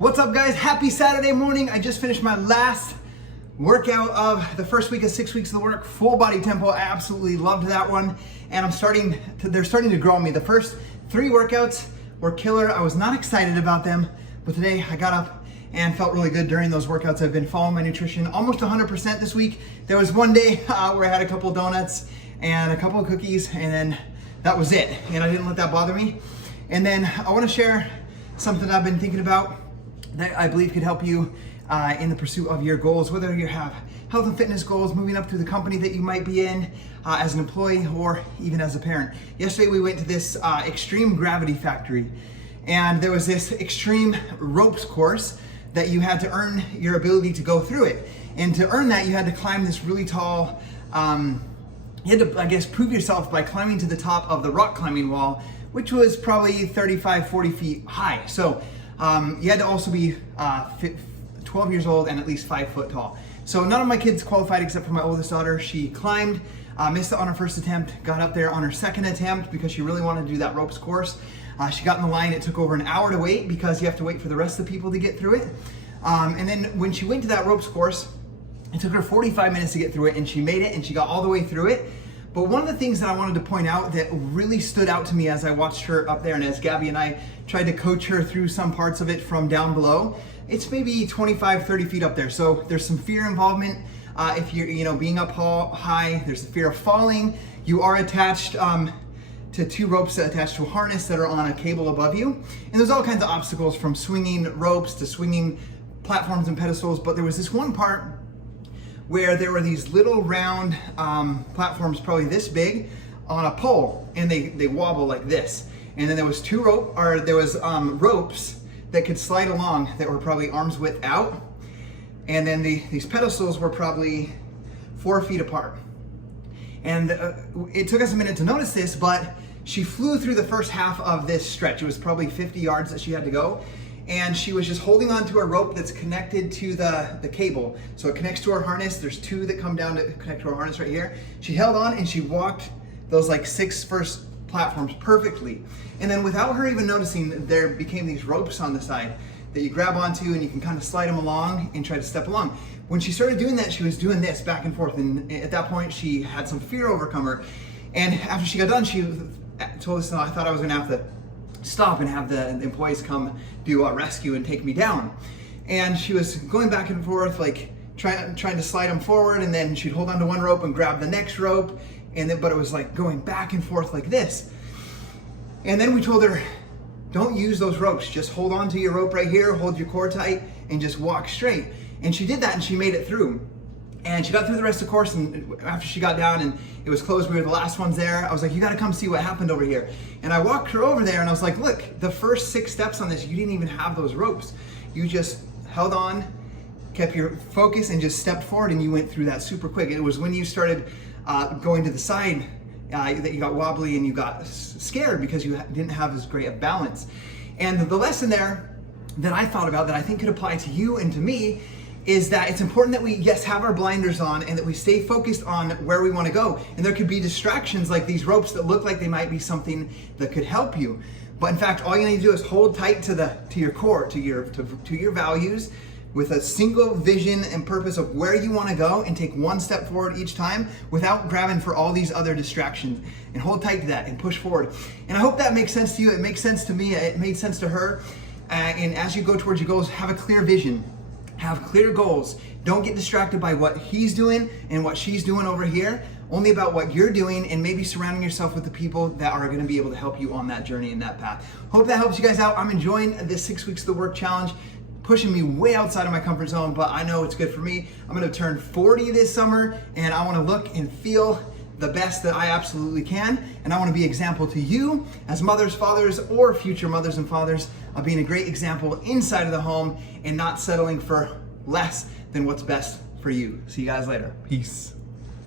What's up, guys? Happy Saturday morning. I just finished my last workout of the first week of 6 weeks of the work, full body tempo. I absolutely loved that one. And they're starting to grow on me. The first 3 workouts were killer. I was not excited about them, but today I got up and felt really good during those workouts. I've been following my nutrition almost 100% this week. There was one day where I had a couple donuts and a couple of cookies, and then that was it. And I didn't let that bother me. And then I want to share something I've been thinking about that I believe could help you in the pursuit of your goals, whether you have health and fitness goals, moving up through the company that you might be in as an employee or even as a parent. Yesterday we went to this extreme gravity factory, and there was this extreme ropes course that you had to earn your ability to go through it. And to earn that, you had to climb this really tall, you had to, I guess, prove yourself by climbing to the top of the rock climbing wall, which was probably 35, 40 feet high. So you had to also be 12 years old and at least 5 foot tall. So none of my kids qualified except for my oldest daughter. She climbed, missed it on her first attempt, got up there on her second attempt because she really wanted to do that ropes course. She got in the line. It took over an hour to wait because you have to wait for the rest of the people to get through it. And then when she went to that ropes course, it took her 45 minutes to get through it, and she made it and she got all the way through it. But one of the things that I wanted to point out that really stood out to me as I watched her up there and as Gabby and I tried to coach her through some parts of it from down below, it's maybe 25, 30 feet up there. So there's some fear involvement. If you're, being up high, there's the fear of falling. You are attached to 2 ropes attached to a harness that are on a cable above you. And there's all kinds of obstacles from swinging ropes to swinging platforms and pedestals. But there was this one part where there were these little round platforms, probably this big, on a pole, and they wobble like this. And then there was ropes that could slide along that were probably arm's width out. And then these pedestals were probably 4 feet apart. And it took us a minute to notice this, but she flew through the first half of this stretch. It was probably 50 yards that she had to go. And she was just holding onto a rope that's connected to the cable. So it connects to her harness. There's 2 that come down to connect to her harness right here. She held on and she walked those like 6 first platforms perfectly. And then without her even noticing, there became these ropes on the side that you grab onto and you can kind of slide them along and try to step along. When she started doing that, she was doing this back and forth. And at that point, she had some fear overcome her. And after she got done, she told us, "No, I thought I was gonna have to stop and have the employees come do a rescue and take me down." And she was going back and forth, like trying to slide them forward, and then she'd hold onto one rope and grab the next rope, but it was like going back and forth like this. And then we told her, don't use those ropes, just hold on to your rope right here, hold your core tight, and just walk straight. And she did that, and she made it through. And she got through the rest of the course, and after she got down and it was closed, we were the last ones there, I was like, you gotta come see what happened over here. And I walked her over there and I was like, look, the first 6 steps on this, you didn't even have those ropes. You just held on, kept your focus, and just stepped forward, and you went through that super quick. It was when you started going to the side that you got wobbly and you got scared because you didn't have as great a balance. And the lesson there that I thought about that I think could apply to you and to me is that it's important that we, yes, have our blinders on and that we stay focused on where we want to go. And there could be distractions like these ropes that look like they might be something that could help you. But in fact, all you need to do is hold tight to your core, to your values, with a single vision and purpose of where you want to go, and take 1 step forward each time without grabbing for all these other distractions, and hold tight to that and push forward. And I hope that makes sense to you. It makes sense to me. It made sense to her. And as you go towards your goals, have a clear vision. Have clear goals. Don't get distracted by what he's doing and what she's doing over here. Only about what you're doing, and maybe surrounding yourself with the people that are going to be able to help you on that journey and that path. Hope that helps you guys out. I'm enjoying this 6 weeks of the work challenge, pushing me way outside of my comfort zone, but I know it's good for me. I'm going to turn 40 this summer, and I want to look and feel the best that I absolutely can. And I want to be an example to you as mothers, fathers, or future mothers and fathers of being a great example inside of the home and not settling for less than what's best for you. See you guys later. Peace.